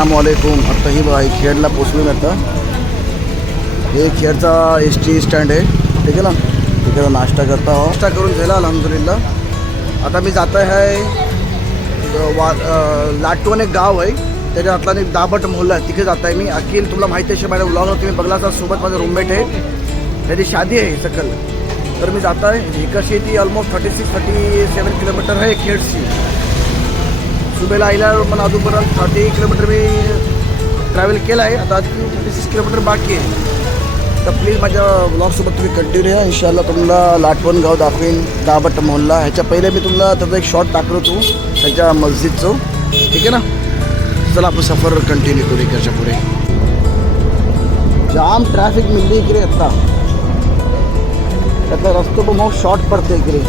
अस्सलामुअलैकुम. आता ही बघा खेडला पोचलो मी आता. हे खेडचा ST स्टँड आहे, ठीक आहे ना. तिकडे नाश्ता करता हो, नाश्ता करून झाला अल्हम्दुलिल्लाह. आता मी जात आहे लाटवण एक गाव आहे, त्याच्या हातला एक दाबट मोहल्ला आहे, तिथे जात आहे मी. अखिल तुला माहिती आहे माझ्या ब्लॉगवर तुम्ही बघला तर सोबत माझा रूममेट आहे, त्याची शादी आहे सकल. तर मी जात आहे. ही कशी ती ऑलमोस्ट 36-37 किलोमीटर आहे खेडची. सुबेला आईला मला अजूनपर्यंत 30 किलोमीटर मी ट्रॅव्हल केला आहे. आता 36 किलोमीटर बाकी आहे. तर प्लीज माझ्या ब्लॉगसोबत तुम्ही कंटिन्यू या. इन्शाल्लाह तुम्हाला लाटवण गाव दाखवेन, दाबट मोहल्ला. ह्याच्या पहिले मी तुम्हाला त्याचा एक शॉर्ट दाखवतो त्याच्या मस्जिदचं, ठीक आहे ना. चला आपण सफर कंटिन्यू करू. इकडच्या पुढे जाम ट्रॅफिक मिळली इकडे. आता त्याचा रस्तो पण मग शॉर्ट पडते इकडे.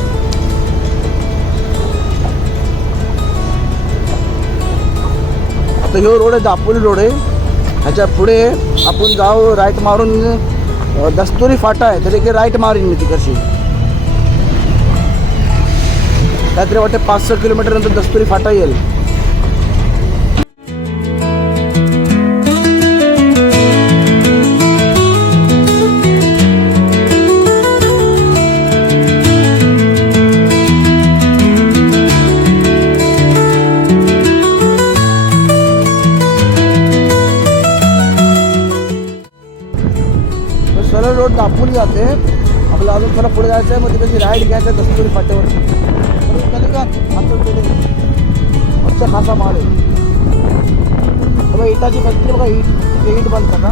आता ह्यो रोड आहे दापोली रोड आहे. ह्याच्या पुढे आपण जाऊ राईट मारून दस्तुरी फाटा आहे, तर इकडे राईट मारीन मी तिकडची. काहीतरी वाटते 5-6 किलोमीटर नंतर दस्तुरी फाटा येईल. सरळ रोड दापोली जाते. आपल्याला अजून थोडं पुढे जायचं आहे, मग तिथे राईड घ्यायचं आहे दस्तुरी फाट्यावर. का अच्छा खासा माल आहे बघा. इटाची फॅक्टरी बघा, ईट बनतं का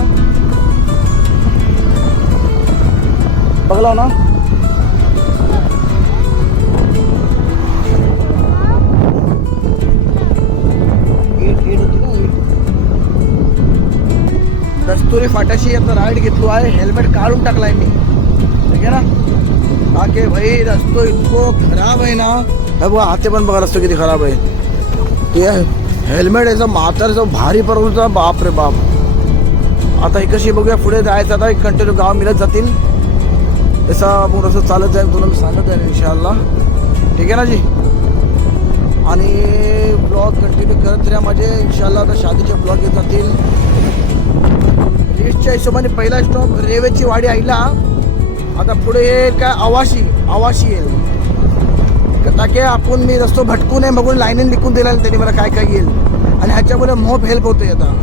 बघला ना. ईट होती ना, ईट. दस्तुरी फाट्याशी आता राईड घेतलो आहे. हेल्मेट काढून टाकलाय मी, ठीक आहे ना. ताके भाई रस्तो इतको खराब आहे ना. हे बघा हाते पण बघा रस्तो किती खराब आहे. ते हेल्मेट याचं म्हाताऱ्याचं भारी पडत, बाप रे बाप. आता हे कशी बघूया पुढे जायचं. आता कंटिन्यू गाव मिळत जातील तसं आपण रस्ता चालत जाईल, तुला मी सांगत आहे इन्शाअल्लाह, ठीक आहे ना जी. आणि ब्लॉग कंटिन्यू करत राहा माझे इन्शाअल्लाह. आता शादीचे ब्लॉग येत जातील. लिस्टच्या हिशोबाने पहिला स्टॉप रेवेची वाडी आईला. आता पुढे येईल काय आवाशी येईल, ताके आपण मी रस्तो भटकू नये बघून लाईनीन लिखून दिला त्यांनी मला काय काय येईल. आणि ह्याच्यामुळे मोप हेल्प होते. आता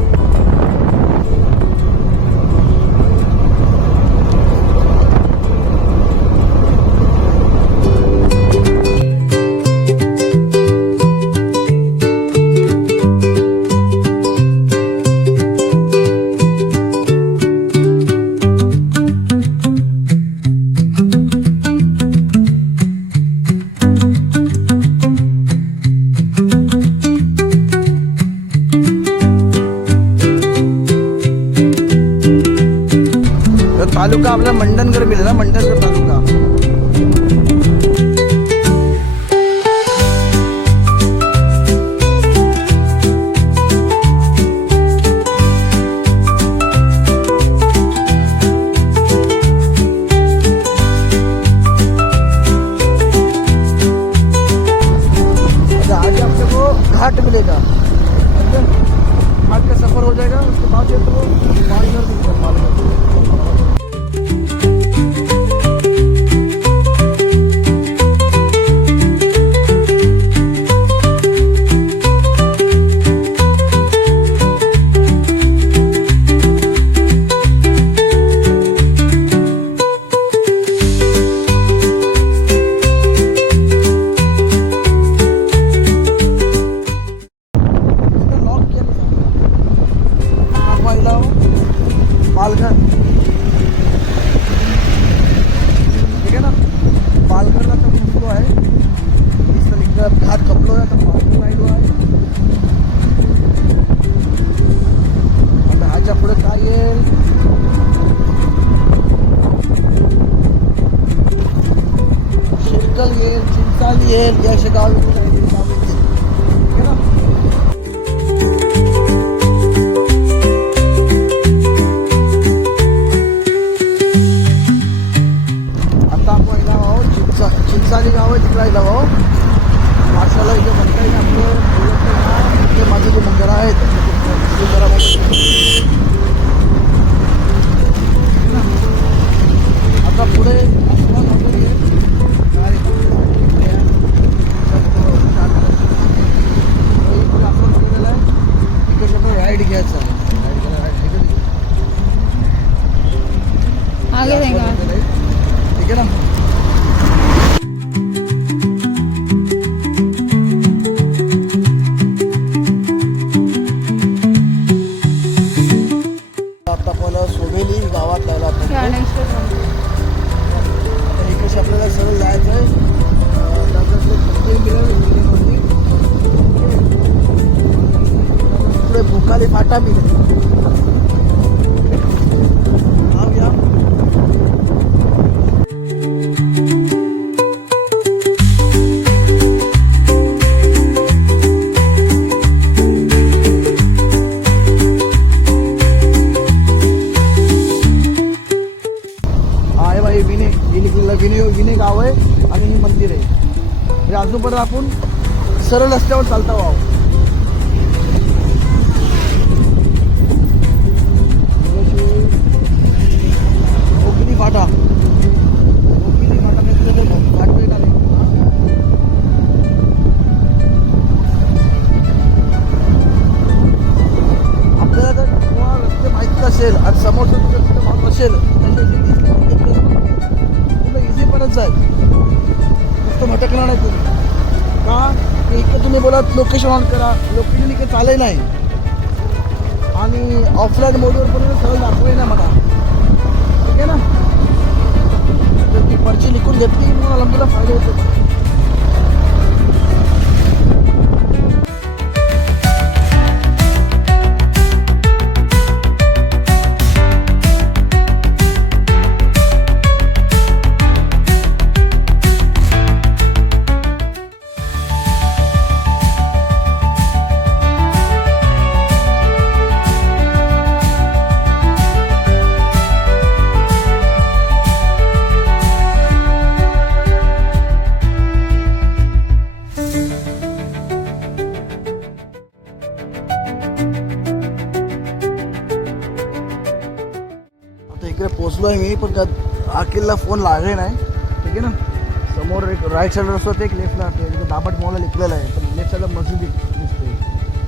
तालुका आपला मंडनगर मिळेल, मंडनगर तालुका. आगे आपको वो घाट मिलेगा, घाट का सफर हो जाएगा. उसके बाद ये तो मालघर मिलेगा, मालघर. पालघर, ठीक आहे ना. पालघरला तर पोचलो आहे. इकडं घाट कपलो आहे, आता पालघर राहिलो आहे. आता ह्याच्या पुढे काय येईल, शिरकल येईल, चिंचाली येईल, जयशे गाव येईल, ठीक आहे ना. चिंचाली गाव आहे तिकडे राहिला भाऊ. माशाला इथे म्हणता येईल आपलं. माझे जे मंदिर आहेत आता पुढे आसमान वगैरे आहे. काय आपण केलेलं आहे. इकडे आपण राईड घ्यायचा आहे. आगे देंगे ठीक है ना. आता आपल्याला सोबेली गावात लावला आपण. इकडे आपल्याला सरळ जायचं आहे. पुढे भुकाली फाटा मिळेल. जाऊया. आहे भाई विने विने गाव आहे आणि हे मंदिर आहे. म्हणजे अजूनपर्यंत आपण सरळ रस्त्यावर चालता व्हावं. ओकली फाटा आपल्याला जर तुम्हाला रस्ते माहीत नसेल आणि समोरचं तुझं रस्ते माहीत नसेल इझी पडत जाईल. नुसतं भटकणार नाही तुम्ही. का इकडे तुम्ही बोलात लोकेशन ऑन करा. लोकेशन इकडे चालेल नाही आणि ऑफलाईन मोडवर पण सगळं दाखवले नाही मला. ठीक आहे ना. तर ती पर्ची लिखून घेतली म्हणून अलहमदुलिल्लाह फायदा होतो. इकडे पोचलो आहे मी पण अखिलला फोन लागले नाही. ठीक आहे ना. समोर एक राईट साईडला असतो ते एक लेफ्टला तिथे दाबट मॉलला लिखलेलं आहे. पण लेफ्ट साईडला मस्जिद दिसते.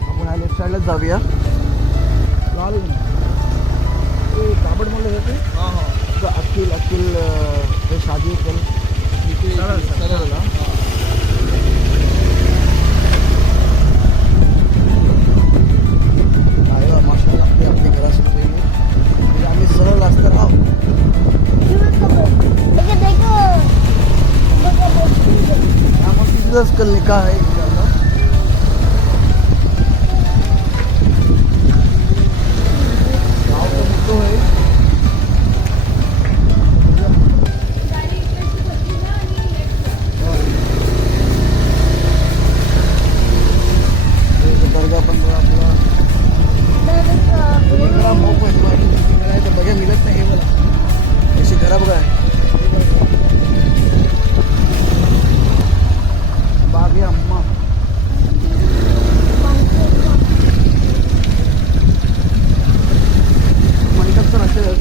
आपण ह्या लेफ्ट साईडलाच जाऊया. लागले ते दाबट मॉलला जाते. हां हां अखिल हे शादी कल सरळ माशाल्लाह आपली घरासमोर आम्ही सरळ रस्त्यावर आहोत. मस्जिदच कल निकाह आहे. गाव तर मोठं आहे. दर्गा पण आपला बघा मिळत नाही. हे मला अशी घरा बघा बागे अम्मा म्हणतात तर असेलच.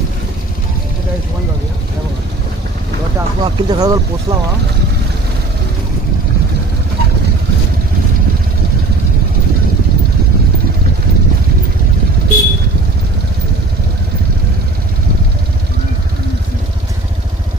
काय हिशोबाने जाऊया. काय बघा आपण अखिलच्या घराजवळ पोचला वा.